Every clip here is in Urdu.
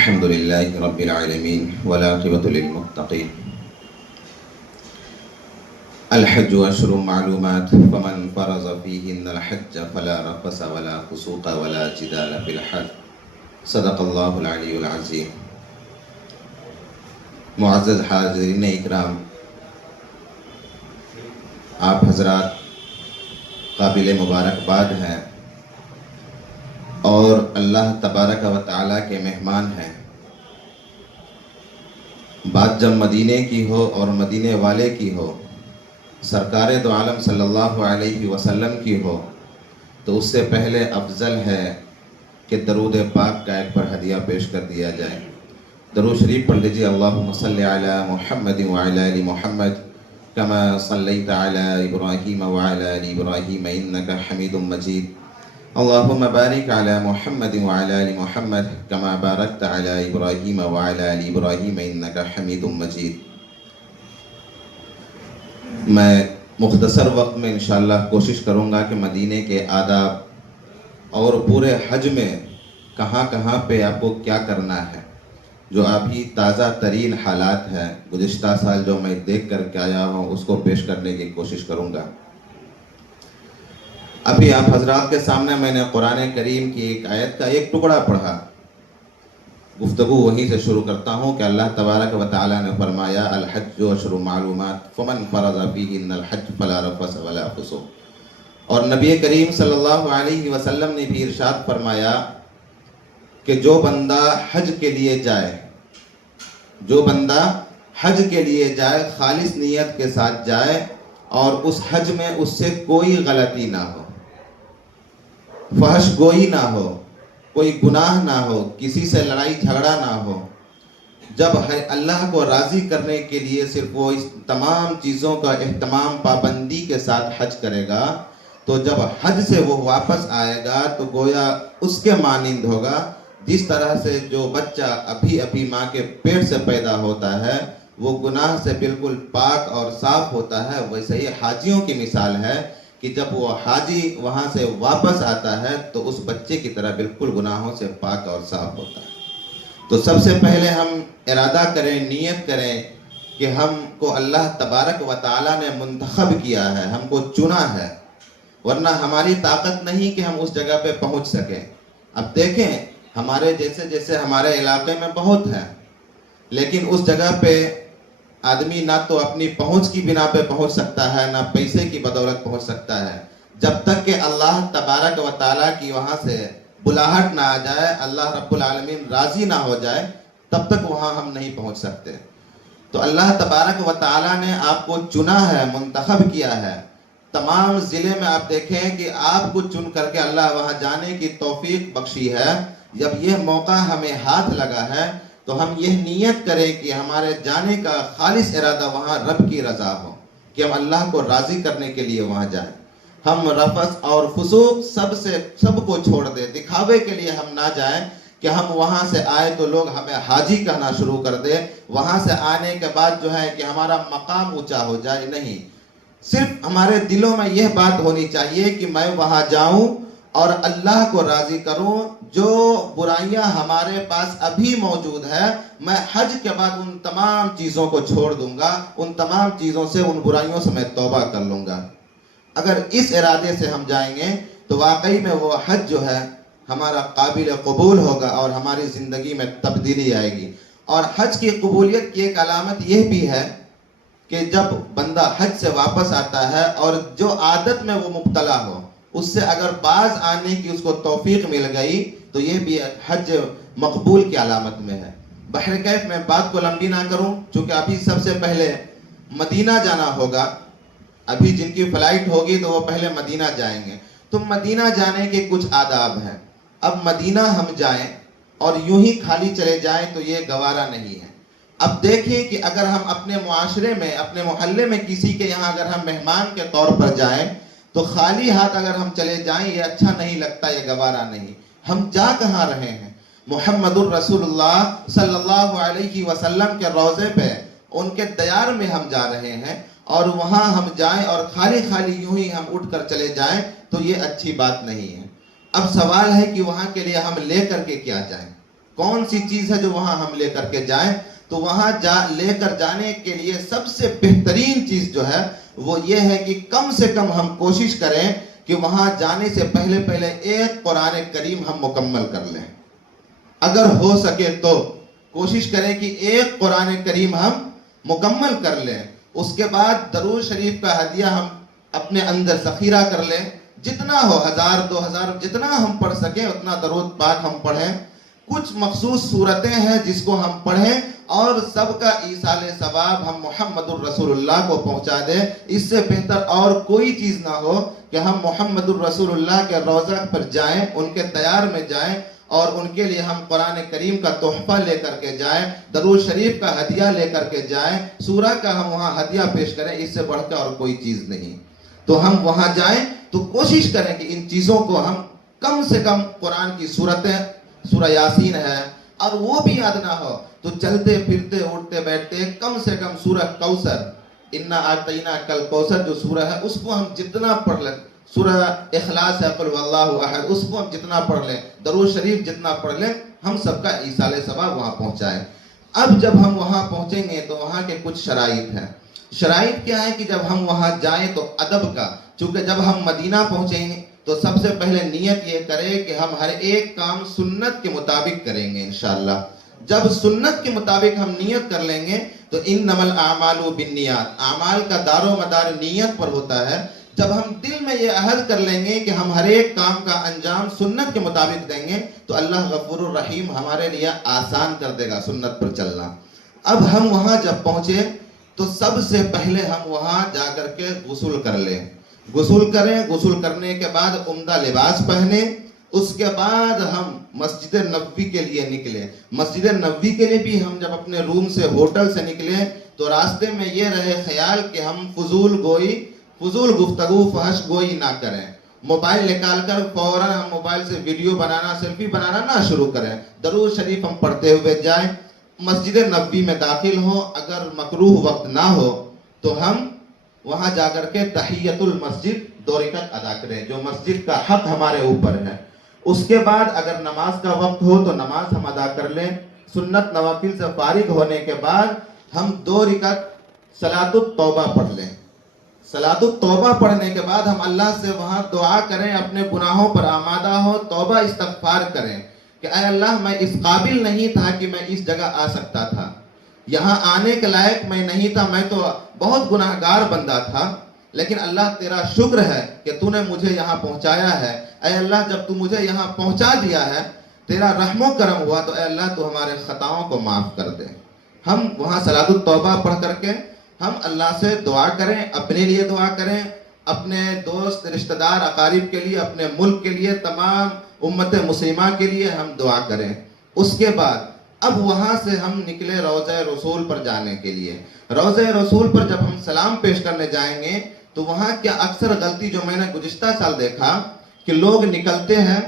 الحمد لله رب العالمين والعاقبة للمتقين. الحج أشهر معلومات فمن فرض فيهن الحج فلا رفث ولا فسوق ولا جدال في الحج. صدق الله العلي العظيم. معزز حاضرین اکرام، آپ حضرات قابل مبارکباد ہیں اور اللہ تبارک و تعالیٰ کے مہمان ہیں. بات جب مدینے کی ہو اور مدینے والے کی ہو، سرکار دو عالم صلی اللہ علیہ وسلم کی ہو، تو اس سے پہلے افضل ہے کہ درود پاک کا ایک پر ہدیہ پیش کر دیا جائے. درود شریف پڑھ لیجیے. اللہم صلی علی محمد وعلی آل محمد کما صلیت علی ابراہیم وعلی آل ابراہیم انک حمید مجید. اللہم بارک علی محمد وعلی آل محمد کما بارکت علی ابراہیم وعلی آل ابراہیم انک حمید مجید. میں مختصر وقت میں انشاءاللہ کوشش کروں گا کہ مدینے کے آداب اور پورے حج میں کہاں کہاں پہ آپ کو کیا کرنا ہے، جو ابھی تازہ ترین حالات ہیں گزشتہ سال جو میں دیکھ کر کے آیا ہوں اس کو پیش کرنے کی کوشش کروں گا. ابھی آپ حضرات کے سامنے میں نے قرآن کریم کی ایک آیت کا ایک ٹکڑا پڑھا. گفتگو وہیں سے شروع کرتا ہوں کہ اللہ تبارک و تعالیٰ نے فرمایا الحج اشہر معلومات فمن فرض فیہن الحج فلا رفث ولا فسوق. اور نبی کریم صلی اللہ علیہ وسلم نے بھی ارشاد فرمایا کہ جو بندہ حج کے لیے جائے، جو بندہ حج کے لیے جائے، خالص نیت کے ساتھ جائے اور اس حج میں اس سے کوئی غلطی نہ ہو، فحش گوئی نہ ہو، کوئی گناہ نہ ہو، کسی سے لڑائی جھگڑا نہ ہو، جب اللہ کو راضی کرنے کے لیے صرف وہ اس تمام چیزوں کا اہتمام پابندی کے ساتھ حج کرے گا، تو جب حج سے وہ واپس آئے گا تو گویا اس کے مانند ہوگا جس طرح سے جو بچہ ابھی ماں کے پیٹ سے پیدا ہوتا ہے وہ گناہ سے بالکل پاک اور صاف ہوتا ہے. ویسے ہی حاجیوں کی مثال ہے کہ جب وہ حاجی وہاں سے واپس آتا ہے تو اس بچے کی طرح بالکل گناہوں سے پاک اور صاف ہوتا ہے. تو سب سے پہلے ہم ارادہ کریں، نیت کریں کہ ہم کو اللہ تبارک و تعالیٰ نے منتخب کیا ہے، ہم کو چنا ہے، ورنہ ہماری طاقت نہیں کہ ہم اس جگہ پہ پہنچ سکیں. اب دیکھیں ہمارے جیسے ہمارے علاقے میں بہت ہیں، لیکن اس جگہ پہ آدمی نہ تو اپنی پہنچ کی بنا پہ پہنچ سکتا ہے، نہ پیسے کی بدولت پہنچ سکتا ہے. جب تک کہ اللہ تبارک و تعالیٰ کی وہاں سے بلاہٹ نہ آ جائے، اللہ رب العالمین راضی نہ ہو جائے، تب تک وہاں ہم نہیں پہنچ سکتے. تو اللہ تبارک و تعالیٰ نے آپ کو چنا ہے، منتخب کیا ہے. تمام ضلع میں آپ دیکھیں کہ آپ کو چن کر کے اللہ وہاں جانے کی توفیق بخشی ہے. جب یہ موقع ہمیں ہاتھ لگا ہے تو ہم یہ نیت کریں کہ ہمارے جانے کا خالص ارادہ وہاں رب کی رضا ہو، کہ ہم اللہ کو راضی کرنے کے لیے وہاں جائیں. ہم رفث اور فسوق سب کو چھوڑ دیں، دکھاوے کے لیے ہم نہ جائیں کہ ہم وہاں سے آئے تو لوگ ہمیں حاجی کہنا شروع کر دیں، وہاں سے آنے کے بعد جو ہے کہ ہمارا مقام اونچا ہو جائے. نہیں، صرف ہمارے دلوں میں یہ بات ہونی چاہیے کہ میں وہاں جاؤں اور اللہ کو راضی کروں. جو برائیاں ہمارے پاس ابھی موجود ہے میں حج کے بعد ان تمام چیزوں کو چھوڑ دوں گا، ان تمام چیزوں سے، ان برائیوں سے میں توبہ کر لوں گا. اگر اس ارادے سے ہم جائیں گے تو واقعی میں وہ حج جو ہے ہمارا قابل قبول ہوگا اور ہماری زندگی میں تبدیلی آئے گی. اور حج کی قبولیت کی ایک علامت یہ بھی ہے کہ جب بندہ حج سے واپس آتا ہے اور جو عادت میں وہ مبتلا ہو اس سے اگر باز آنے کی اس کو توفیق مل گئی تو یہ بھی حج مقبول کی علامت میں ہے. بہر کیف میں بات کو لمبی نہ کروں، چونکہ ابھی سب سے پہلے مدینہ جانا ہوگا. ابھی جن کی فلائٹ ہوگی تو وہ پہلے مدینہ جائیں گے. تو مدینہ جانے کے کچھ آداب ہیں. اب مدینہ ہم جائیں اور یوں ہی خالی چلے جائیں تو یہ گوارا نہیں ہے. اب دیکھیں کہ اگر ہم اپنے معاشرے میں، اپنے محلے میں کسی کے یہاں اگر ہم مہمان کے طور پر جائیں تو خالی ہاتھ اگر ہم چلے جائیں یہ اچھا نہیں لگتا، یہ گوارا نہیں. ہم جا کہاں رہے ہیں؟ محمد الرسول اللہ صلی اللہ علیہ وسلم کے روضے پہ، ان کے دیار میں ہم جا رہے ہیں، اور وہاں ہم جائیں اور خالی یوں ہی ہم اٹھ کر چلے جائیں تو یہ اچھی بات نہیں ہے. اب سوال ہے کہ وہاں کے لیے ہم لے کر کے کیا جائیں، کون سی چیز ہے جو وہاں ہم لے کر کے جائیں؟ تو وہاں لے کر جانے کے لیے سب سے بہترین چیز جو ہے وہ یہ ہے کہ کم سے کم ہم کوشش کریں کہ وہاں جانے سے پہلے ایک قرآن کریم ہم مکمل کر لیں. اگر ہو سکے تو کوشش کریں کہ ایک قرآن کریم ہم مکمل کر لیں. اس کے بعد درود شریف کا ہدیہ ہم اپنے اندر ذخیرہ کر لیں. جتنا ہو 1000 2000 جتنا ہم پڑھ سکیں اتنا درود پاک ہم پڑھیں. کچھ مخصوص صورتیں ہیں جس کو ہم پڑھیں اور سب کا ایصال ثواب ہم محمد الرسول اللہ کو پہنچا دیں. اس سے بہتر اور کوئی چیز نہ ہو کہ ہم محمد الرسول اللہ کے روضہ پر جائیں, ان کے دیار میں جائیں اور ان کے لیے ہم قرآن کریم کا تحفہ لے کر کے جائیں, درود شریف کا ہدیہ لے کر کے جائیں, سورہ کا ہم وہاں ہدیہ پیش کریں. اس سے بڑھ کر اور کوئی چیز نہیں. تو ہم وہاں جائیں تو کوشش کریں کہ ان چیزوں کو ہم کم سے کم قرآن کی صورتیں, سورہ یاسین ہے اور وہ بھی یاد نہ ہو تو چلتے پھرتے اٹھتے بیٹھتے کم سے کم سورہ کوثر, انا اعطیناک کل کوثر جو سورہ ہے اس کو ہم جتنا پڑھ لیں, سورہ اخلاص ہے قل واللہ احد اس کو ہم جتنا پڑھ لیں, درود شریف جتنا پڑھ لیں, ہم سب کا ایصال ثواب وہاں پہنچائیں. اب جب ہم وہاں پہنچیں گے تو وہاں کے کچھ شرائط ہیں. شرائط کیا ہے کہ جب ہم وہاں جائیں تو ادب کا, چونکہ جب ہم مدینہ پہنچیں گے تو سب سے پہلے نیت یہ کرے کہ ہم ہر ایک کام سنت کے مطابق کریں گے انشاءاللہ. جب سنت کے مطابق ہم نیت کر لیں گے تو انما الاعمال بالنیات, اعمال کا دار و مدار نیت پر ہوتا ہے. جب ہم دل میں یہ عہد کر لیں گے کہ ہم ہر ایک کام کا انجام سنت کے مطابق دیں گے تو اللہ غفور الرحیم ہمارے لیے آسان کر دے گا سنت پر چلنا. اب ہم وہاں جب پہنچے تو سب سے پہلے ہم وہاں جا کر کے غسل کر لیں, غسل کریں. غسل کرنے کے بعد عمدہ لباس پہنیں. اس کے بعد ہم مسجد نبوی کے لیے نکلیں. مسجد نبوی کے لیے بھی ہم جب اپنے روم سے ہوٹل سے نکلیں تو راستے میں یہ رہے خیال کہ ہم فضول گفتگو فحش گوئی نہ کریں. موبائل نکال کر فوراً ہم موبائل سے ویڈیو بنانا, سیلفی بنانا نہ شروع کریں. درود شریف ہم پڑھتے ہوئے جائیں. مسجد نبوی میں داخل ہوں, اگر مکروہ وقت نہ ہو تو ہم وہاں جا کر کے تحیت المسجد 2 رکعت ادا کریں جو مسجد کا حق ہمارے اوپر ہے. اس کے بعد اگر نماز کا وقت ہو تو نماز ہم ادا کر لیں. سنت نوافل سے فارغ ہونے کے بعد ہم 2 رکعت صلاۃ التوبہ پڑھ لیں. صلاۃ التوبہ پڑھنے کے بعد ہم اللہ سے وہاں دعا کریں, اپنے گناہوں پر آمادہ ہو, توبہ استغفار کریں کہ اے اللہ میں اس قابل نہیں تھا کہ میں اس جگہ آ سکتا تھا, یہاں آنے کے لائق میں نہیں تھا, میں تو بہت گناہگار بندہ تھا, لیکن اللہ تیرا شکر ہے کہ تو نے مجھے یہاں پہنچایا ہے. اے اللہ جب تو مجھے یہاں پہنچا دیا ہے تیرا رحم و کرم ہوا تو اے اللہ تو ہمارے خطاؤں کو معاف کر دے. ہم وہاں صلاۃ التوبہ پڑھ کر کے ہم اللہ سے دعا کریں, اپنے لیے دعا کریں, اپنے دوست رشتہ دار اقارب کے لیے, اپنے ملک کے لیے, تمام امت مسلمہ کے لیے ہم دعا کریں. اس کے بعد اب وہاں سے ہم نکلے روضہ رسول پر جانے کے لیے. روضہ رسول پر جب ہم سلام پیش کرنے جائیں گے تو وہاں کیا اکثر غلطی جو میں نے گزشتہ سال دیکھا کہ لوگ نکلتے ہیں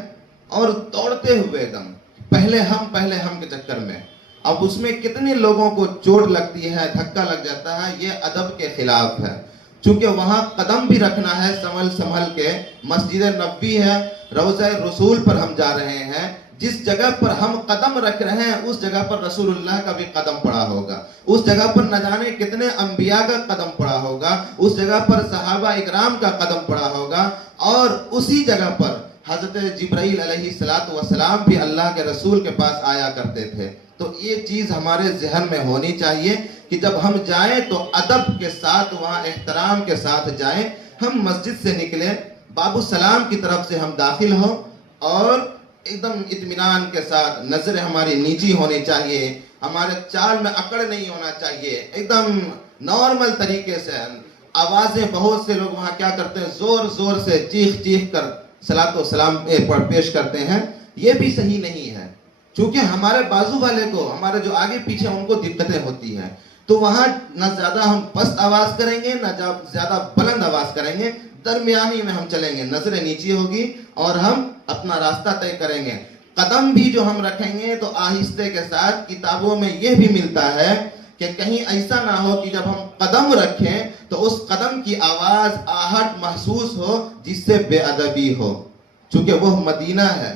اور دوڑتے ہوئے دم پہلے ہم کے چکر میں, اب اس میں کتنے لوگوں کو چوٹ لگتی ہے, دھکا لگ جاتا ہے. یہ ادب کے خلاف ہے, چونکہ وہاں قدم بھی رکھنا ہے سنبھل کے. مسجد نبوی ہے, روضہ رسول پر ہم جا رہے ہیں, جس جگہ پر ہم قدم رکھ رہے ہیں اس جگہ پر رسول اللہ کا بھی قدم پڑا ہوگا, اس جگہ پر نہ جانے کتنے انبیاء کا قدم پڑا ہوگا, اس جگہ پر صحابہ اکرام کا قدم پڑا ہوگا, اور اسی جگہ پر حضرت جبرائیل علیہ السلام بھی اللہ کے رسول کے پاس آیا کرتے تھے. تو یہ چیز ہمارے ذہن میں ہونی چاہیے کہ جب ہم جائیں تو ادب کے ساتھ, وہاں احترام کے ساتھ جائیں. ہم مسجد سے نکلیں, باب السلام کی طرف سے ہم داخل ہوں اور ایک دم اطمینان کے ساتھ, نظر ہماری نیچی ہونی چاہیے, ہمارے چال میں اکڑ نہیں ہونا چاہیے, ایک دم نارمل طریقے سے. آوازیں بہت سے لوگ وہاں کیا کرتے ہیں, زور سے چیخ کر صلاۃ و سلام پیش کرتے ہیں. یہ بھی صحیح نہیں ہے, چونکہ ہمارے بازو والے کو, ہمارے جو آگے پیچھے ان کو دقتیں ہوتی ہیں. تو وہاں نہ زیادہ ہم پست آواز کریں گے نہ زیادہ بلند آواز کریں گے, درمیانی میں ہم چلیں گے, نظریں نیچی ہوگی اور ہم اپنا راستہ طے کریں گے. قدم بھی جو ہم رکھیں گے تو آہستہ کے ساتھ. کتابوں میں یہ بھی ملتا ہے کہ کہیں ایسا نہ ہو کہ جب ہم قدم رکھیں تو اس قدم کی آواز آہٹ محسوس ہو جس سے بے ادبی ہو, چونکہ وہ مدینہ ہے.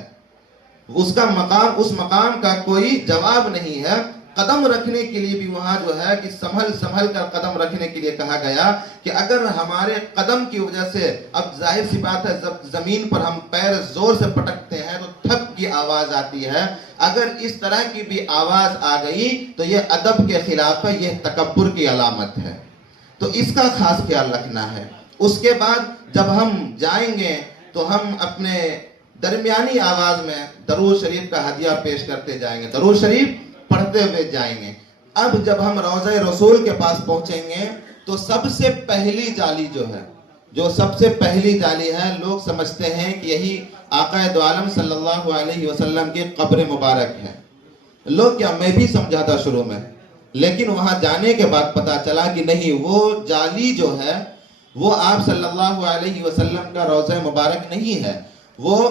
اس کا مقام، اس مقام کا کوئی جواب نہیں ہے. قدم رکھنے کے لیے بھی وہاں جو ہے کہ سنبھل کر قدم رکھنے کے لیے کہا گیا کہ اگر ہمارے قدم کی وجہ سے، اب ظاہر سی بات ہے جب زمین پر ہم پیر زور سے پٹکتے ہیں تو تھپ کی آواز آتی ہے، اگر اس طرح کی بھی آواز آ گئی تو یہ ادب کے خلاف ہے، یہ تکبر کی علامت ہے. تو اس کا خاص خیال رکھنا ہے. اس کے بعد جب ہم جائیں گے تو ہم اپنے درمیانی آواز میں درود شریف کا ہدیہ پیش کرتے جائیں گے، درود شریف پڑھتے ہوئے جائیں گے. اب جب ہم روضہ رسول کے پاس پہنچیں گے تو سب سے پہلی جالی جو ہے، جو سب سے پہلی جالی ہے، لوگ سمجھتے ہیں کہ یہی آقا دو عالم صلی اللہ علیہ وسلم کی قبر مبارک ہے. لوگ کیا، میں بھی سمجھا تھا شروع میں، لیکن وہاں جانے کے بعد پتا چلا کہ نہیں، وہ جالی جو ہے وہ آپ صلی اللہ علیہ وسلم کا روضہ مبارک نہیں ہے. وہ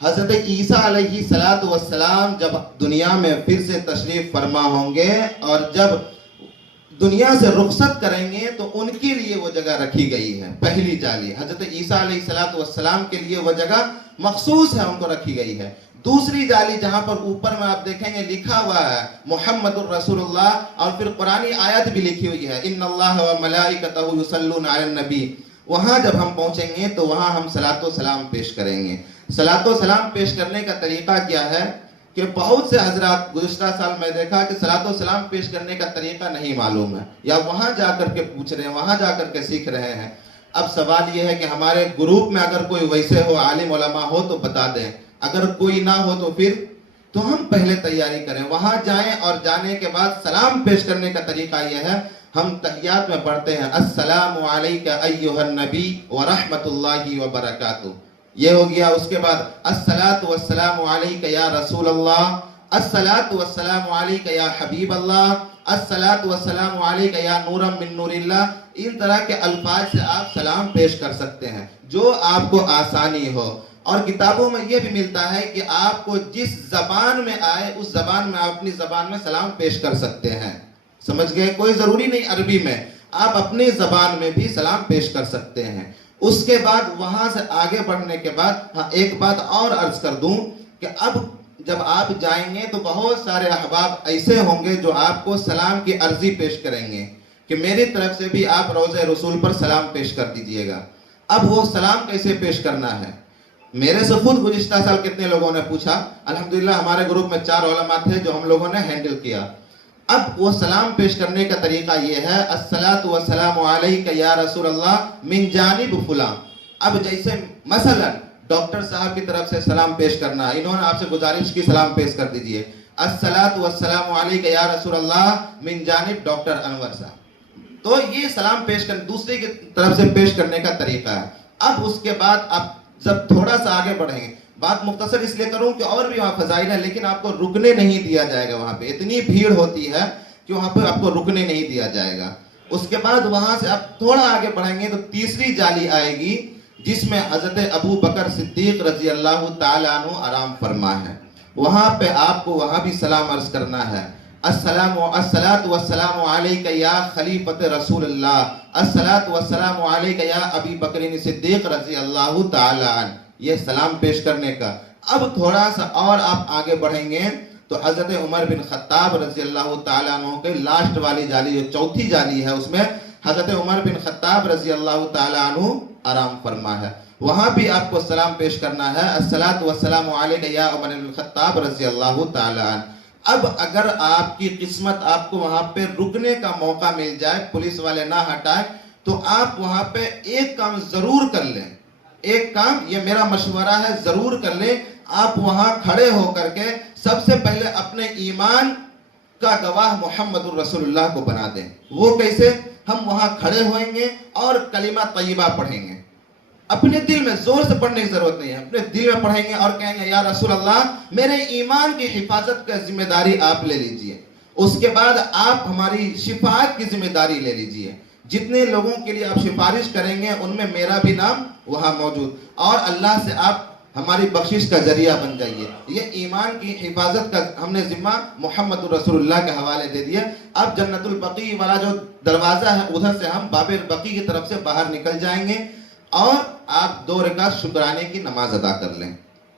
حضرت عیسیٰ علیہ السلام جب دنیا میں پھر سے تشریف فرما ہوں گے اور جب دنیا سے رخصت کریں گے تو ان کے لیے وہ جگہ رکھی گئی ہے. پہلی جالی حضرت عیسیٰ علیہ السلام کے لیے وہ جگہ مخصوص ہے، ان کو رکھی گئی ہے. دوسری جالی جہاں پر اوپر میں آپ دیکھیں گے لکھا ہوا ہے محمد الرسول اللہ، اور پھر قرآنی آیت بھی لکھی ہوئی ہے ان اللہ و ملائکتہ یصلون علی النبی. وہاں جب ہم پہنچیں گے تو وہاں ہم صلاۃ و سلام پیش کریں گے. صلاۃ و سلام پیش کرنے کا طریقہ کیا ہے کہ بہت سے حضرات گزشتہ سال میں دیکھا کہ صلاۃ و سلام پیش کرنے کا طریقہ نہیں معلوم ہے، یا وہاں جا کر کے پوچھ رہے ہیں، وہاں جا کر کے سیکھ رہے ہیں. اب سوال یہ ہے کہ ہمارے گروپ میں اگر کوئی ویسے ہو، عالم علماء ہو تو بتا دیں، اگر کوئی نہ ہو تو پھر تو ہم پہلے تیاری کریں، وہاں جائیں اور جانے کے بعد سلام پیش کرنے کا طریقہ یہ ہے، ہم تحیات میں پڑھتے ہیں السلام علیک ایھا النبی ورحمۃ اللہ وبرکاتہ، یہ ہو گیا. اس کے بعد الصلاۃ والسلام علیک یا رسول اللہ، الصلاۃ والسلام علیک یا حبیب اللہ، الصلاۃ والسلام علیک یا نورا من نور اللہ. ان طرح کے الفاظ سے آپ سلام پیش کر سکتے ہیں جو آپ کو آسانی ہو. اور کتابوں میں یہ بھی ملتا ہے کہ آپ کو جس زبان میں آئے اس زبان میں آپ اپنی زبان میں سلام پیش کر سکتے ہیں. سمجھ گئے؟ کوئی ضروری نہیں عربی میں، آپ اپنی زبان میں بھی سلام پیش کر سکتے ہیں. اس کے بعد وہاں سے آگے بڑھنے کے بعد ہاں ایک بات اور عرض کر دوں کہ اب جب آپ جائیں گے تو بہت سارے احباب ایسے ہوں گے جو آپ کو سلام کی عرضی پیش کریں گے کہ میری طرف سے بھی آپ روضہ رسول پر سلام پیش کر دیجئے گا. اب وہ سلام کیسے پیش کرنا ہے؟ میرے سے خود گزشتہ سال کتنے لوگوں نے پوچھا، الحمدللہ ہمارے گروپ میں 4 علماء تھے جو ہم لوگوں نے ہینڈل کیا. اب وہ سلام پیش کرنے کا طریقہ یہ ہے الصلاۃ والسلام علیک یا رسول اللہ من جانب فلاں. اب جیسے مثلا ڈاکٹر صاحب کی طرف سے سلام پیش کرنا، انہوں نے آپ سے گزارش کی سلام پیش کر دیجئے الصلاۃ والسلام علیک یا رسول اللہ من جانب ڈاکٹر انور صاحب. تو یہ سلام پیش کر دوسرے کی طرف سے پیش کرنے کا طریقہ ہے. اب اس کے بعد آپ جب تھوڑا سا آگے بڑھیں گے، بات مختصر اس لیے کروں کہ اور بھی وہاں فضائل ہے، لیکن آپ کو رکنے نہیں دیا جائے گا. وہاں پہ اتنی بھیڑ ہوتی ہے کہ وہاں پہ آپ کو رکنے نہیں دیا جائے گا. اس کے بعد وہاں سے آپ تھوڑا آگے بڑھیں گے تو تیسری جالی آئے گی جس میں حضرت ابو بکر صدیق رضی اللہ تعالیٰ عنہ آرام فرما ہے. وہاں پہ آپ کو وہاں بھی سلام عرض کرنا ہے الصلاۃ والسلام علیک یا خلیفۃ رسول اللہ، الصلاۃ والسلام علیک یا ابی بکر صدیق رضی اللہ تعالیٰ عنہ، یہ سلام پیش کرنے کا. اب تھوڑا سا اور آپ آگے بڑھیں گے تو حضرت عمر بن خطاب رضی اللہ تعالیٰ عنہ کے لاسٹ والی جالی جو چوتھی جالی ہے اس میں حضرت عمر بن خطاب رضی اللہ تعالیٰ عنہ آرام فرما ہے. وہاں بھی آپ کو سلام پیش کرنا ہے الصلاۃ والسلام علیک یا عمر بن خطاب رضی اللہ تعالیٰ عنہ. اب اگر آپ کی قسمت آپ کو وہاں پہ رکنے کا موقع مل جائے، پولیس والے نہ ہٹائیں، تو آپ وہاں پہ ایک کام ضرور کر لیں. ایک کام یہ میرا مشورہ ہے، ضرور کر لیں. آپ وہاں کھڑے ہو کر کے سب سے پہلے اپنے ایمان کا گواہ محمد الرسول اللہ کو بنا دیں. وہ کیسے؟ ہم وہاں کھڑے ہوئیں گے اور کلمہ طیبہ پڑھیں گے. اپنے دل میں، زور سے پڑھنے کی ضرورت نہیں ہے، اپنے دل میں پڑھیں گے اور کہیں گے یا رسول اللہ میرے ایمان کی حفاظت کا ذمہ داری آپ لے لیجئے. اس کے بعد آپ ہماری شفاعت کی ذمہ داری لے لیجئے. جتنے لوگوں کے لیے آپ سفارش کریں گے ان میں میرا بھی نام وہاں موجود، اور اللہ سے آپ ہماری بخشش کا ذریعہ بن جائیے. یہ ایمان کی حفاظت کا ہم نے ذمہ محمد الرسول اللہ کے حوالے دے دیا. اب جنت البقیع والا جو دروازہ ہے ادھر سے ہم باب البقیع کی طرف سے باہر نکل جائیں گے اور آپ 2 رکعت شکرانے کی نماز ادا کر لیں.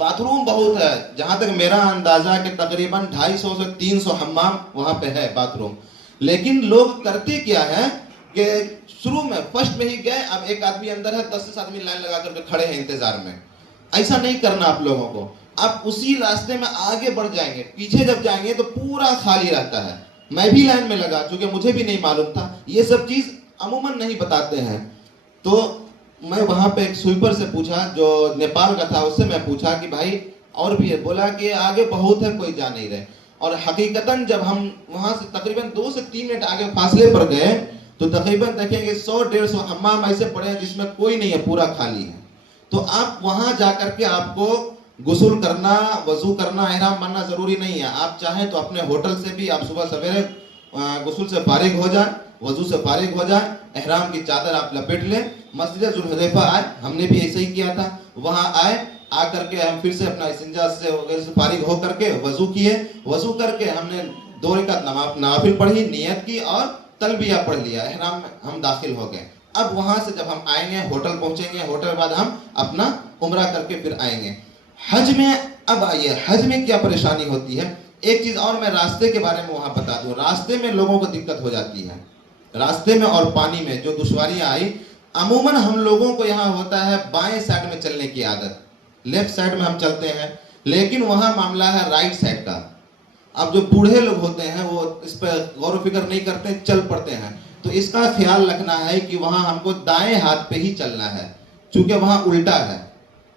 باتھ روم بہت ہے, جہاں تک میرا اندازہ کہ تقریباً 250 سے 300 حمام وہاں پہ ہے باتھ روم. لیکن لوگ کرتے کیا ہے کہ شروع میں فرسٹ میں ہی گئے, اب ایک آدمی اندر ہے, 10 آدمی لائن لگا کر کے کھڑے ہیں انتظار میں. ایسا نہیں کرنا آپ لوگوں کو. آپ اسی راستے میں آگے بڑھ جائیں گے, پیچھے جب جائیں گے تو پورا خالی رہتا ہے. میں بھی لائن میں لگا چونکہ مجھے بھی نہیں معلوم تھا, یہ سب چیز عموماً نہیں بتاتے ہیں. تو میں وہاں پہ ایک سویپر سے پوچھا جو نیپال کا تھا, اس سے میں پوچھا کہ بھائی اور بھی ہے, بولا کہ آگے بہت ہے, کوئی جا نہیں رہے. اور حقیقتاً جب ہم وہاں سے تقریباً 2 سے 3 منٹ آگے فاصلے پر گئے تو تقریباً دیکھیں گے 100-150 حمام ایسے پڑے ہیں جس میں کوئی نہیں ہے, پورا خالی ہے. تو آپ وہاں جا کر کے آپ کو غسل کرنا, وضو کرنا, احرام باندھنا ضروری نہیں ہے. آپ چاہیں تو اپنے ہوٹل سے بھی آپ صبح سویرے غسل سے فارغ ہو جائیں, وضو سے فارغ ہو جائیں, احرام کی چادر آپ لپیٹ لیں, مسجد ذوالحلیفہ آئے, ہم نے بھی ایسے ہی کیا تھا. وہاں آئے, آ کر کے ہم پھر سے اپنا استنجا سے فارغ ہو کر کے وضو کیے. وضو کر کے ہم نے 2 رکعت نوافل پڑھی, نیت کی اور تلبیہ پڑھ لیا, احرام میں ہم داخل ہو گئے. اب وہاں سے جب ہم آئیں گے, ہوٹل پہنچیں گے, ہوٹل بعد ہم اپنا عمرہ کر کے پھر آئیں گے. حج میں اب آئیے, حج میں کیا پریشانی ہوتی ہے. ایک چیز اور میں راستے کے بارے میں وہاں بتا دوں. راستے میں لوگوں کو دقت ہو جاتی ہے, راستے میں اور پانی میں جو دشواریاں آئی. عموماً ہم لوگوں کو یہاں ہوتا ہے بائیں سائڈ میں چلنے کی عادت, لیفٹ سائڈ میں ہم چلتے ہیں, لیکن وہاں معاملہ ہے رائٹ سائڈ کا. اب جو بوڑھے لوگ ہوتے ہیں وہ اس پہ غور و فکر نہیں کرتے, چل پڑتے ہیں. تو اس کا خیال رکھنا ہے کہ وہاں ہم کو دائیں ہاتھ پہ ہی چلنا ہے, چونکہ وہاں الٹا ہے.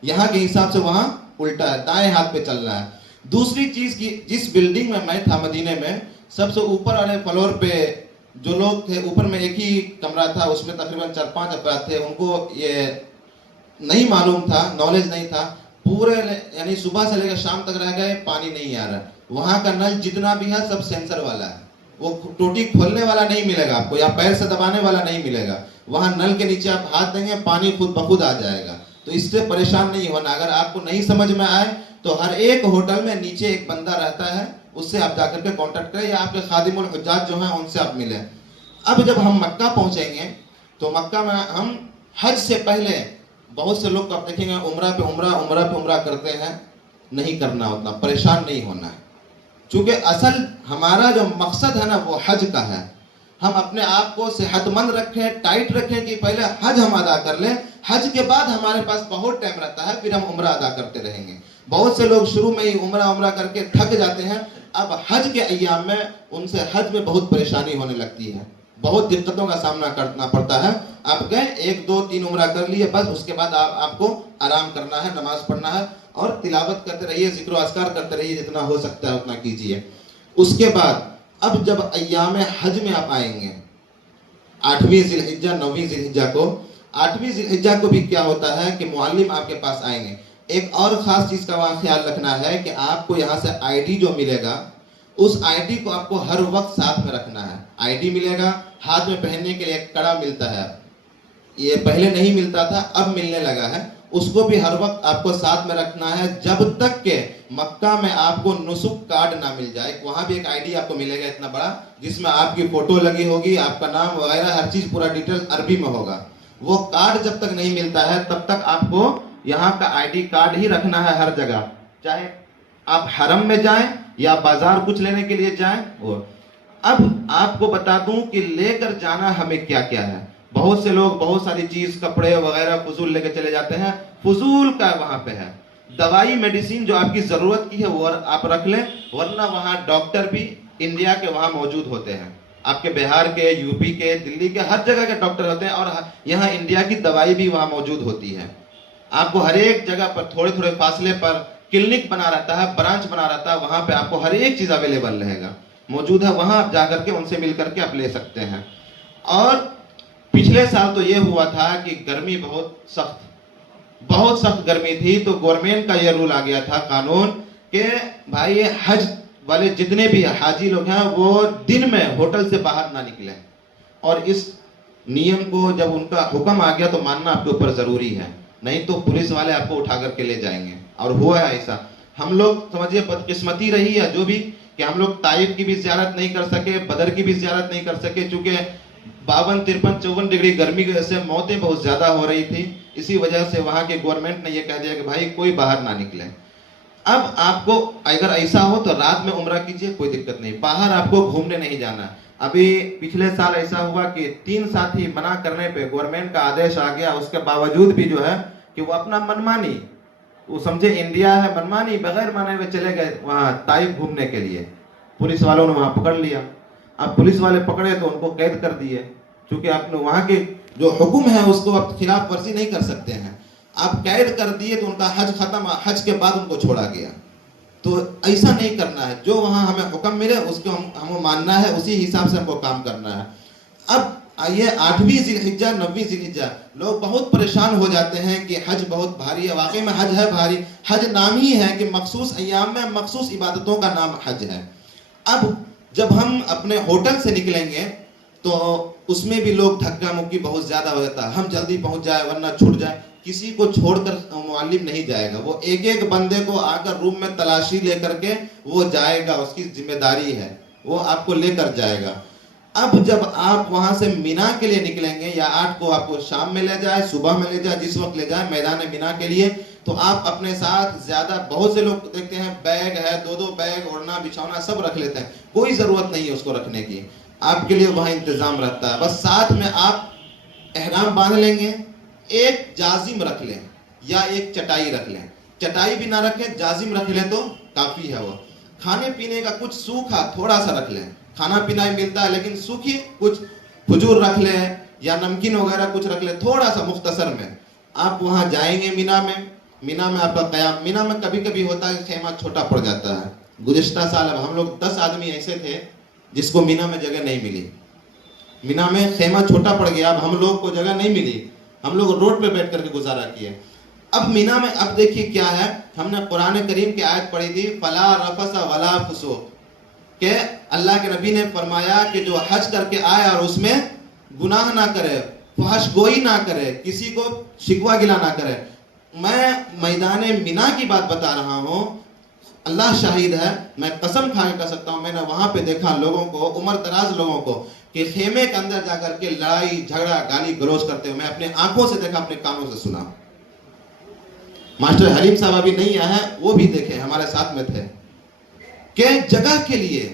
یہاں کے حساب سے وہاں الٹا ہے, دائیں ہاتھ پہ چلنا ہے. دوسری چیز کی, جس بلڈنگ میں میں تھا مدینے میں, سب سے اوپر والے فلور پہ جو لوگ تھے, اوپر میں ایک ہی کمرہ تھا, اس میں تقریباً 4-5 افراد تھے. ان کو یہ نہیں معلوم تھا, نالج نہیں تھا. پورے یعنی صبح سے لے کر شام تک رہ گئے, پانی نہیں آ رہا. وہاں کا نل جتنا بھی ہے سب سینسر والا ہے, وہ ٹوٹی کھولنے والا نہیں ملے گا آپ کو, یا پیر سے دبانے والا نہیں ملے گا. وہاں نل کے نیچے آپ ہاتھ دیں گے, پانی خود بخود آ جائے گا. تو اس سے پریشان نہیں ہونا. اگر آپ کو نہیں سمجھ میں آئے تو ہر ایک ہوٹل میں نیچے ایک بندہ رہتا ہے, اس سے آپ جا کر کے کانٹیکٹ کریں, یا آپ کے خادم الحجاج جو ہیں ان سے آپ ملیں. اب جب ہم مکہ پہنچیں گے تو مکہ میں ہم حج سے پہلے بہت سے لوگ کو آپ دیکھیں گے عمرہ پہ عمرہ کرتے ہیں. نہیں کرنا, اتنا پریشان نہیں ہونا ہے, چونکہ اصل ہمارا جو مقصد ہے نا وہ حج کا ہے. ہم اپنے آپ کو صحت مند رکھیں, ٹائٹ رکھیں کہ پہلے حج ہم ادا کر لیں, حج کے بعد ہمارے پاس بہت ٹائم رہتا ہے, پھر ہم عمرہ ادا کرتے رہیں گے. بہت سے لوگ شروع میں ہی عمرہ کر کے تھک جاتے ہیں. اب حج کے ایام میں ان سے حج میں بہت پریشانی ہونے لگتی ہے, بہت دقتوں کا سامنا کرنا پڑتا ہے. آپ گئے 1 2 3 عمرہ کر لیے, بس اس کے بعد آپ کو آرام کرنا ہے, نماز پڑھنا ہے اور تلاوت کرتے رہیے, ذکر و اذکار کرتے رہیے, جتنا ہو سکتا ہے اتنا کیجیے. اس کے بعد اب جب ایام حج میں آپ آئیں گے, 8ویں ذی الحجہ 9ویں ذی الحجہ کو, 8ویں ذی الحجہ کو بھی کیا ہوتا ہے کہ معلم آپ کے پاس آئیں گے. ایک اور خاص چیز کا وہاں خیال رکھنا ہے کہ آپ کو یہاں سے آئی ڈی جو ملے گا, اس آئی ڈی کو آپ کو ہر وقت ساتھ میں رکھنا ہے. آئی ڈی ملے گا, ہاتھ میں پہننے کے لیے ایک کڑا ملتا ہے, یہ پہلے نہیں ملتا تھا, اب ملنے لگا ہے. اس کو بھی ہر وقت آپ کو ساتھ میں رکھنا ہے جب تک کہ مکہ میں آپ کو نسک کارڈ نہ مل جائے. وہاں بھی ایک آئی ڈی آپ کو ملے گا اتنا بڑا, جس میں آپ کی فوٹو لگی ہوگی, آپ کا نام وغیرہ ہر چیز پورا ڈیٹیل عربی میں ہوگا. وہ کارڈ جب تک نہیں ملتا ہے تب تک آپ کو یہاں کا آئی ڈی کارڈ ہی رکھنا ہے ہر جگہ, چاہے آپ حرم میں جائیں یا بازار کچھ لینے کے لیے جائیں. اب آپ کو بتا دوں کہ لے کر جانا ہمیں کیا کیا ہے. بہت سے لوگ بہت ساری چیز, کپڑے وغیرہ فضول لے کے چلے جاتے ہیں. فضول کا وہاں پہ ہے, دوائی میڈیسین جو آپ کی ضرورت کی ہے وہ آپ رکھ لیں, ورنہ وہاں ڈاکٹر بھی انڈیا کے وہاں موجود ہوتے ہیں. آپ کے بہار کے, یو پی کے, دلی کے, ہر جگہ کے ڈاکٹر ہوتے ہیں, اور یہاں انڈیا کی دوائی بھی وہاں موجود ہوتی ہے. آپ کو ہر ایک جگہ پر تھوڑے تھوڑے فاصلے پر کلینک بنا رہتا ہے, برانچ بنا رہتا ہے, وہاں پہ آپ کو ہر ایک چیز اویلیبل رہے گا, موجود ہے. وہاں آپ جا کر کے ان سے مل کر کے آپ لے سکتے ہیں. اور پچھلے سال تو یہ ہوا تھا کہ گرمی بہت سخت گرمی تھی, تو گورنمنٹ کا یہ رول آ گیا تھا, قانون, کہ بھائی حج والے جتنے بھی حاجی لوگ ہیں وہ دن میں ہوٹل سے باہر نہ نکلیں. اور اس نیم کو جب ان کا حکم آ گیا تو ماننا آپ کے اوپر ضروری ہے, نہیں تو پولیس والے آپ کو اٹھا کر کے لے جائیں گے. اور ہوا ہے ایسا. ہم لوگ سمجھیے بدقسمتی رہی ہے جو بھی, کہ ہم لوگ طائف کی بھی زیارت نہیں کر سکے, بدر کی بھی زیارت نہیں کر سکے, چونکہ 52, 53, 54 ڈگری گرمی کی وجہ سے موتیں بہت زیادہ ہو رہی تھی. اسی وجہ سے وہاں کے گورنمنٹ نے یہ کہہ دیا کہ بھائی کوئی باہر نہ نکلے. اب آپ کو اگر ایسا ہو تو رات میں عمرہ کیجئے، کوئی دقت نہیں، باہر آپ کو گھومنے نہیں جانا. ابھی پچھلے سال ایسا ہوا کہ 3 ساتھی منع کرنے پہ گورنمنٹ کا آدیش آ گیا، اس کے باوجود بھی جو ہے کہ وہ اپنا منمانی، وہ سمجھے انڈیا ہے، منمانی بغیر مانے ہوئے چلے گئے وہاں طائف گھومنے کے لیے. پولیس والوں نے وہاں پکڑ لیا. اب پولیس والے پکڑے تو ان کو قید کر دیے، چونکہ آپ نے وہاں کے جو حکم ہے اس کو آپ خلاف ورزی نہیں کر سکتے ہیں. آپ قید کر دیے تو ان کا حج ختم، حج کے بعد ان کو چھوڑا گیا. تو ایسا نہیں کرنا ہے، جو وہاں ہمیں حکم ملے اس کو ہمیں ماننا ہے، اسی حساب سے ہم کو کام کرنا ہے. اب آئیے 8ویں ذی الحجہ 9ویں ذی الحجہ، لوگ بہت پریشان ہو جاتے ہیں کہ حج بہت بھاری ہے. واقعی میں حج ہے بھاری، حج نام ہی ہے کہ مخصوص ایام میں مخصوص عبادتوں کا نام حج ہے. اب جب ہم اپنے ہوٹل سے نکلیں گے تو اس میں بھی لوگ دھکا مکی بہت زیادہ ہو جاتا ہے، ہم جلدی پہنچ جائے ورنہ چھوٹ جائے. کسی کو چھوڑ کر معلم نہیں جائے گا، وہ ایک ایک بندے کو آ کر روم میں تلاشی لے کر کے وہ جائے گا، اس کی ذمہ داری ہے، وہ آپ کو لے کر جائے گا. اب جب آپ وہاں سے مینا کے لیے نکلیں گے، یا 8 کو آپ کو شام میں لے جائے، صبح میں لے جائے، جس وقت لے جائے میدان مینا کے لیے، تو آپ اپنے ساتھ زیادہ، بہت سے لوگ دیکھتے ہیں بیگ ہے، 2 بیگ، اوڑھنا بچھونا سب رکھ لیتے ہیں. کوئی ضرورت نہیں ہے اس کو رکھنے کی، آپ کے لیے وہاں انتظام رہتا ہے. بس ساتھ میں آپ احرام باندھ لیں گے، ایک جازم رکھ لیں یا ایک چٹائی رکھ لیں. چٹائی بھی نہ رکھیں، جازم رکھ لیں تو کافی ہے. وہ کھانے پینے کا کچھ سوکھا تھوڑا سا رکھ لیں، کھانا پینا ہی ملتا ہے لیکن سوکھی کچھ کھجور رکھ لیں یا نمکین وغیرہ کچھ رکھ لیں تھوڑا سا مختصر میں. آپ وہاں جائیں گے مینا میں آپ کا قیام. مینا میں کبھی کبھی ہوتا ہے کہ خیمہ چھوٹا پڑ جاتا ہے. گزشتہ سال اب ہم لوگ 10 آدمی ایسے تھے جس کو مینا میں جگہ نہیں ملی، مینا میں خیمہ چھوٹا پڑ گیا، اب ہم لوگ کو جگہ نہیں ملی، ہم لوگ روڈ پہ بیٹھ کر کے گزارا کیے. اب مینا میں اب دیکھیے کیا ہے، ہم نے قرآن کریم کی آیت پڑھی تھی فلا رفث ولا فسوق، کہ اللہ کے نبی نے فرمایا کہ جو حج کر کے آئے اور اس میں گناہ نہ کرے، فحش گوئی نہ کرے، کسی کو شکوہ گلا نہ کرے. میں میدان مینا کی بات بتا رہا ہوں، اللہ شاہد ہے، میں قسم کھا کے کہہ سکتا ہوں، میں نے وہاں پہ دیکھا لوگوں کو، عمر دراز لوگوں کو، کہ خیمے کے اندر جا کر کے لڑائی جھگڑا گالی گلوچ کرتے ہوئے میں اپنے آنکھوں سے دیکھا، اپنے کانوں سے سنا. ماسٹر حلیم صاحب ابھی نہیں آئے ہیں، وہ بھی دیکھے، ہمارے ساتھ میں تھے، کہ جگہ کے لیے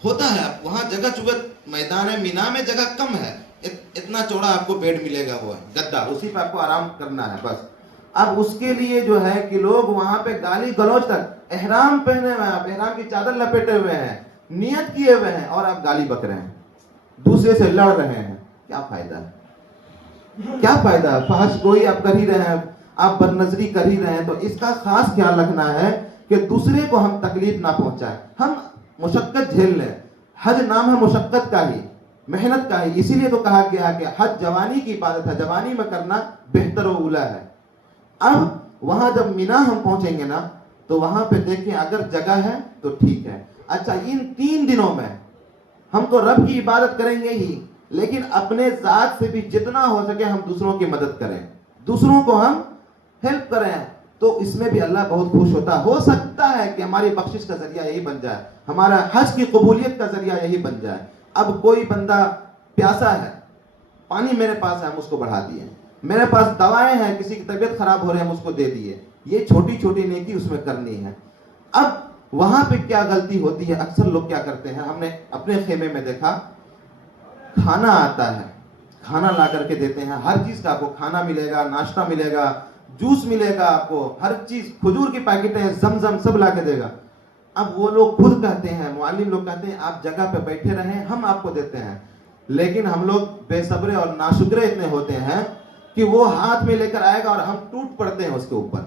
ہوتا ہے وہاں جگہ، چونکہ میدان مینا میں جگہ کم ہے، اتنا چوڑا آپ کو بیڈ ملے گا، وہ گدا، اسی پہ آپ کو آرام کرنا ہے بس. اب اس کے لیے جو ہے کہ لوگ وہاں پہ گالی گلوچ تک، احرام پہنے ہوئے ہیں، آپ احرام کی چادر لپیٹے ہوئے ہیں، نیت کیے ہوئے ہیں، اور آپ گالی بک رہے ہیں، دوسرے سے لڑ رہے ہیں. کیا فائدہ ہے؟ کیا فائدہ ہے؟ فحش گوئی آپ کر ہی رہے ہیں، آپ بد نظری کر ہی رہے ہیں. تو اس کا خاص خیال رکھنا ہے کہ دوسرے کو ہم تکلیف نہ پہنچائیں، ہم مشقت جھیل لیں. حج نام ہے مشقت کا ہی، محنت کا ہی، اسی لیے تو کہا گیا کہ حج جوانی کی عبادت ہے، جوانی میں کرنا بہتر و اولی ہے. اب وہاں جب مینا ہم پہنچیں گے نا تو وہاں پہ دیکھیں اگر جگہ ہے تو ٹھیک ہے. اچھا، ان 3 دنوں میں ہم تو رب کی عبادت کریں گے ہی، لیکن اپنے ذات سے بھی جتنا ہو سکے ہم دوسروں کی مدد کریں، دوسروں کو ہم ہیلپ کریں، تو اس میں بھی اللہ بہت خوش ہوتا ہے. ہو سکتا ہے کہ ہماری بخشش کا ذریعہ یہی بن جائے، ہمارا حج کی قبولیت کا ذریعہ یہی بن جائے. اب کوئی بندہ پیاسا ہے، پانی میرے پاس ہے، ہم اس کو بڑھا دیے. میرے پاس دوائیں ہیں، کسی کی طبیعت خراب ہو رہی ہے، ہم اس کو دے دیے. یہ چھوٹی چھوٹی نیکی اس میں کرنی ہے. اب وہاں پہ کیا غلطی ہوتی ہے، اکثر لوگ کیا کرتے ہیں، ہم نے اپنے خیمے میں دیکھا، کھانا آتا ہے، کھانا لا کر کے دیتے ہیں، ہر چیز کا آپ کو کھانا ملے گا، ناشتہ ملے گا، جوس ملے گا، آپ کو ہر چیز، کھجور کی پیکٹیں، زمزم سب لا کے دے گا. اب وہ لوگ خود کہتے ہیں، معلم لوگ کہتے ہیں آپ جگہ پہ بیٹھے رہیں، ہم آپ کو دیتے ہیں. لیکن ہم لوگ بے صبرے اور ناشکرے اتنے ہوتے ہیں کہ وہ ہاتھ میں لے کر آئے گا اور ہم ٹوٹ پڑتے ہیں اس کے اوپر.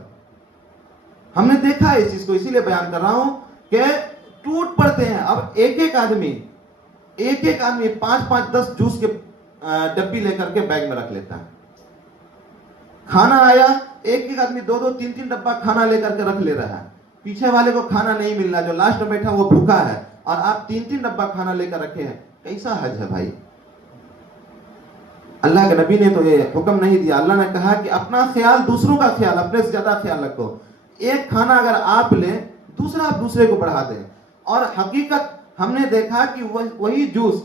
ہم نے دیکھا ہے اس چیز کو، اسی لیے بیان کر رہا ہوں کہ ٹوٹ پڑتے ہیں. اب ایک ایک آدمی 5-5 10 جوس کے ڈبی لے کر کے بیگ میں رکھ لیتا ہے. کھانا آیا، ایک ایک آدمی 2-2 3-3 ڈبہ کھانا لے کر کے رکھ لے رہا ہے. پیچھے والے کو کھانا نہیں مل رہا، جو لاسٹ میں بیٹھا وہ بھوکا ہے، اور آپ 3-3 ڈبہ کھانا لے کر رکھے ہیں. کیسا حج ہے بھائی؟ اللہ کے نبی نے تو یہ حکم نہیں دیا. اللہ نے کہا کہ اپنا خیال، دوسروں کا خیال، اپنے سے زیادہ خیال رکھو. ایک کھانا اگر آپ لیں، دوسرا آپ دوسرے کو بڑھا دیں. اور حقیقت ہم نے دیکھا کہ وہی جوس،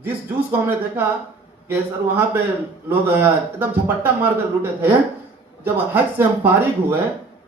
جس جوس کو ہم نے دیکھا کہ سر وہاں پہ لوگ ایک دم جھپٹا مار کر لوٹے تھے، جب حج سے ہم فارغ ہوئے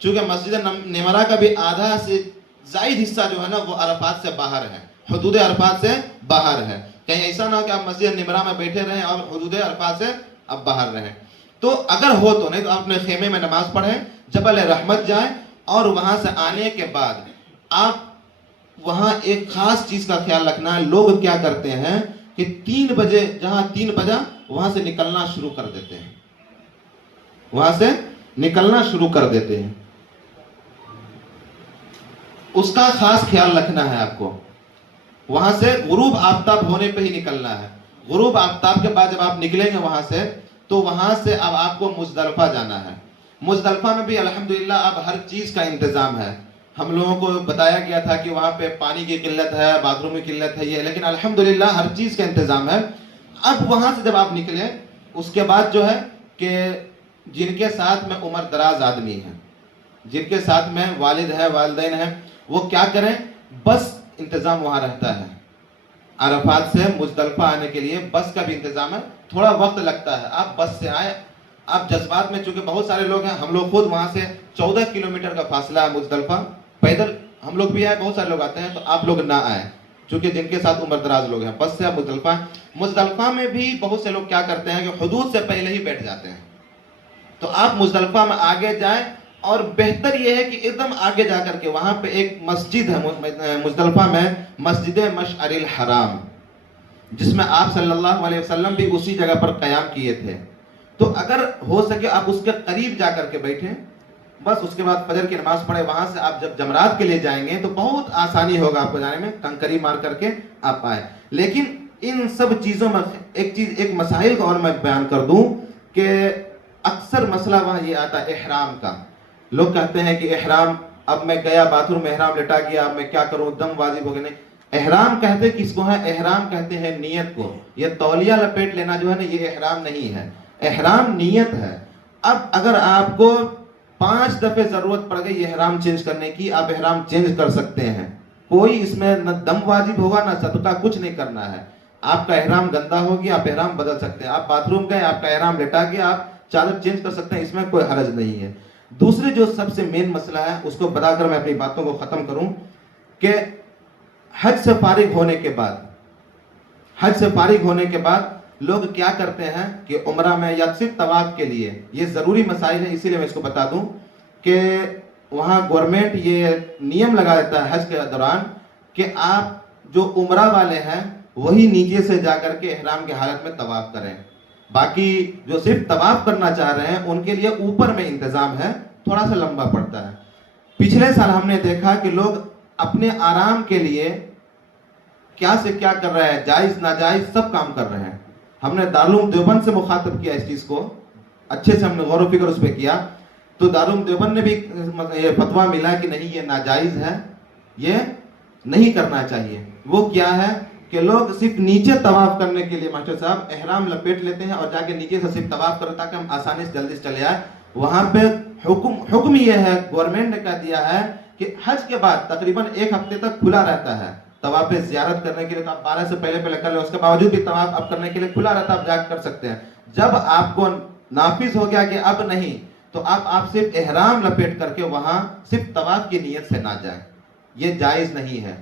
چونکہ مسجد نمرہ کا بھی آدھا سے زائد حصہ جو ہے نا وہ عرفات سے باہر ہے، حدود عرفات سے باہر ہے. کہیں ایسا نہ ہو کہ آپ مسجد نمرہ میں بیٹھے رہیں اور حدود عرفات سے اب باہر رہیں. تو اگر ہو تو نہیں تو آپ اپنے خیمے میں نماز پڑھیں، جبل رحمت جائیں، اور وہاں سے آنے کے بعد آپ وہاں ایک خاص چیز کا خیال رکھنا ہے. لوگ کیا کرتے ہیں کہ 3 بجے، جہاں 3 بجا وہاں سے نکلنا شروع کر دیتے ہیں، وہاں سے نکلنا شروع کر دیتے ہیں. اس کا خاص خیال رکھنا ہے آپ کو. وہاں سے غروب آفتاب ہونے پہ ہی نکلنا ہے. غروب آفتاب کے بعد جب آپ نکلیں گے وہاں سے، تو وہاں سے اب آپ کو مزدلفہ جانا ہے. مزدلفہ میں بھی الحمدللہ اب ہر چیز کا انتظام ہے. ہم لوگوں کو بتایا گیا تھا کہ وہاں پہ پانی کی قلت ہے، باتھ روم کی قلت ہے، یہ، لیکن الحمدللہ ہر چیز کا انتظام ہے. اب وہاں سے جب آپ نکلیں، اس کے بعد جو ہے کہ جن کے ساتھ میں عمر دراز آدمی ہیں، جن کے ساتھ میں والد ہے، والدین ہیں، وہ کیا کریں، بس انتظام وہاں رہتا ہے. عرفات سے مزدلفہ آنے کے لیے بس کا بھی انتظام ہے. تھوڑا وقت لگتا ہے، آپ بس سے آئیں. آپ جذبات میں چونکہ بہت سارے لوگ ہیں، ہم لوگ خود وہاں سے 14 کلومیٹر کا فاصلہ ہے مزدلفہ، پیدل ہم لوگ بھی آئے، بہت سارے لوگ آتے ہیں، تو آپ لوگ نہ آئیں چونکہ جن کے ساتھ عمر دراز لوگ ہیں. بس سے آپ مزدلفہ. مزدلفہ میں بھی بہت سے لوگ کیا کرتے ہیں کہ حدود سے پہلے ہی بیٹھ جاتے ہیں. تو آپ مزدلفہ میں آگے جائیں، اور بہتر یہ ہے کہ ایک دم آگے جا کر کے وہاں پہ ایک مسجد ہے مزدلفہ میں، مسجد مشعر الحرام، جس میں آپ صلی اللہ علیہ وسلم بھی اسی جگہ پر قیام کیے تھے. تو اگر ہو سکے آپ اس کے قریب جا کر کے بیٹھیں، بس اس کے بعد فجر کی نماز پڑھے. وہاں سے آپ جب جمرات کے لیے جائیں گے تو بہت آسانی ہوگا آپ کو جانے میں، کنکری مار کر کے آپ آئے. لیکن ان سب چیزوں میں ایک مسائل کو اور میں بیان کر دوں کہ اکثر مسئلہ وہاں یہ آتا ہے احرام کا. لوگ کہتے ہیں کہ احرام، اب میں گیا باتھ روم میں احرام لٹا گیا، اب میں کیا کروں، دم واجب ہو گیا. نہیں، احرام کہتے کس کو ہے؟ احرام کہتے ہیں نیت کو. یہ تولیہ لپیٹ لینا جو ہے نا، یہ احرام نہیں ہے. احرام نیت ہے. اب اگر آپ کو 5 دفعے ضرورت پڑ گئی احرام چینج کرنے کی، آپ احرام چینج کر سکتے ہیں. کوئی اس میں نہ دم واجب ہوگا نہ صدقہ، کچھ نہیں کرنا ہے. آپ کا احرام گندا ہو گیا، آپ احرام بدل سکتے ہیں. آپ باتھ روم گئے، آپ کا احرام لٹا گیا، آپ چادر چینج کر سکتے ہیں، اس میں کوئی حرج نہیں ہے. دوسرے جو سب سے مین مسئلہ ہے، اس کو بتا کر میں اپنی باتوں کو ختم کروں، کہ حج سے فارغ ہونے کے بعد لوگ کیا کرتے ہیں کہ عمرہ میں یا صرف طواف کے لیے، یہ ضروری مسائل ہے اسی لیے میں اس کو بتا دوں کہ وہاں گورنمنٹ یہ نیم لگا دیتا ہے حج کے دوران کہ آپ جو عمرہ والے ہیں وہی نیچے سے جا کر کے احرام کی حالت میں طواف کریں. باقی جو صرف طواف کرنا چاہ رہے ہیں ان کے لیے اوپر میں انتظام ہے، تھوڑا سا لمبا پڑتا ہے. پچھلے سال ہم نے دیکھا کہ لوگ اپنے آرام کے لیے کیا سے کیا کر رہے ہیں، جائز ناجائز سب کام کر رہے ہیں. ہم نے دارالعلوم دیوبند سے مخاطب کیا اس چیز کو، اچھے سے ہم نے غور و فکر اس پہ کیا، تو دارالعلوم دیوبند نے بھی یہ فتویٰ ملا کہ نہیں، یہ ناجائز ہے، یہ نہیں کرنا چاہیے. وہ کیا ہے کہ لوگ صرف نیچے طواف کرنے کے لیے ماسٹر صاحب احرام لپیٹ لیتے ہیں اور جا کے نیچے سے صرف طواف کریں تاکہ ہم آسانی سے جلدی سے چلے آئیں. وہاں پہ حکم یہ ہے، گورنمنٹ نے کہہ دیا ہے کہ حج کے بعد تقریباً 1 ہفتے تک کھلا رہتا ہے طواف زیارت کرنے کے لیے. تو آپ 12 سے پہلے کر لیں، اس کے باوجود بھی طواف اب کرنے کے لیے کھلا رہتا ہے، آپ جا کر سکتے ہیں. جب آپ کو نافذ ہو گیا کہ اب نہیں، تو آپ صرف احرام لپیٹ کر کے وہاں صرف طواف کی نیت سے نہ جائیں. یہ جائز نہیں ہے،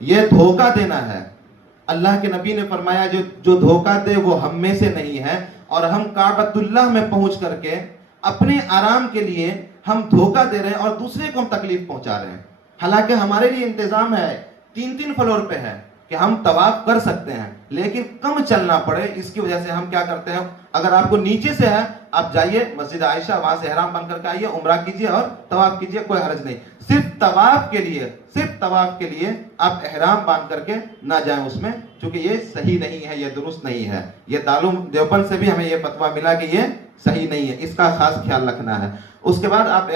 یہ دھوکہ دینا ہے. اللہ کے نبی نے فرمایا جو دھوکہ دے وہ ہم میں سے نہیں ہے، اور ہم کعبۃ اللہ میں پہنچ کر کے اپنے آرام کے لیے ہم دھوکہ دے رہے ہیں اور دوسرے کو ہم تکلیف پہنچا رہے ہیں. حالانکہ ہمارے لیے انتظام ہے، 3 فلور پہ ہے کہ ہم طواف کر سکتے ہیں، لیکن کم چلنا پڑے اس کی وجہ سے ہم کیا کرتے ہیں. اگر آپ کو نیچے سے ہے، آپ جائیے مسجد عائشہ، وہاں سے احرام بن کر کے آئیے، عمرہ کیجیے اور طواف کیجیے، کوئی حرج نہیں. صرف طواف کے لیے آپ احرام باندھ کر کے نہ جائیں اس میں، چونکہ یہ صحیح نہیں ہے، یہ درست نہیں ہے. یہ دارالعلوم دیوبند سے بھی ہمیں یہ فتویٰ ملا کہ یہ صحیح نہیں ہے، اس کا خاص خیال رکھنا ہے. اس کے بعد آپ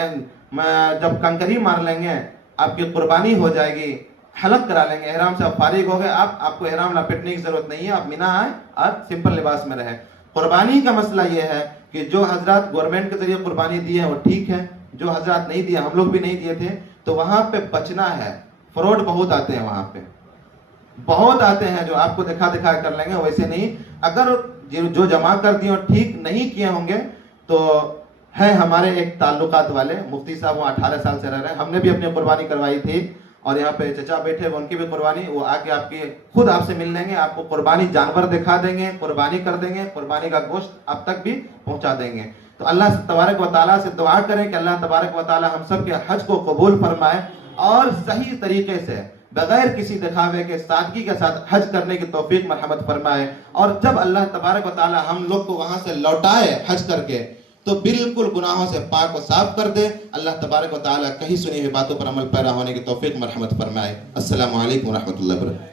جب کنکری مار لیں گے، آپ کی قربانی ہو جائے گی، حلق کرا لیں گے، احرام سے آپ فارغ ہو گئے، آپ کو احرام لپیٹنے کی ضرورت نہیں ہے، آپ مینا آئیں اور سمپل لباس میں رہیں. قربانی کا مسئلہ یہ ہے کہ جو حضرات گورنمنٹ کے ذریعے قربانی دی ہے وہ ٹھیک ہے، جو حضرات نہیں دیے، ہم لوگ بھی نہیں دیے تھے، تو وہاں پہ بچنا ہے. فراڈ بہت آتے ہیں، وہاں پہ بہت آتے ہیں جو آپ کو دکھا کر لیں گے، ویسے نہیں. اگر جو جمع کر دیے اور ٹھیک نہیں کیے ہوں گے تو ہے ہمارے ایک تعلقات والے مفتی صاحب، وہ 18 سال سے رہ رہے ہیں. ہم نے بھی اپنی قربانی کروائی تھی، اور یہاں پہ چچا بیٹھے وہ ان کی بھی قربانی، وہ آ کے آپ کی خود آپ سے مل لیں گے، آپ کو قربانی جانور دکھا دیں گے، قربانی کر دیں گے، قربانی کا گوشت آپ تک بھی پہنچا دیں گے. تو اللہ تبارک و تعالیٰ سے دعا کریں کہ اللہ تبارک و تعالیٰ ہم سب کے حج کو قبول فرمائے، اور صحیح طریقے سے بغیر کسی دکھاوے کے سادگی کے ساتھ حج کرنے کی توفیق مرحمت فرمائے. اور جب اللہ تبارک و تعالیٰ ہم لوگ کو وہاں سے لوٹائے حج کر کے، تو بالکل گناہوں سے پاک و صاف کر دے. اللہ تبارک و تعالیٰ کہیں سنی ہوئی باتوں پر عمل پیرا ہونے کی توفیق مرحمت فرمائے. السلام علیکم ورحمۃ اللہ وبرکاتہ.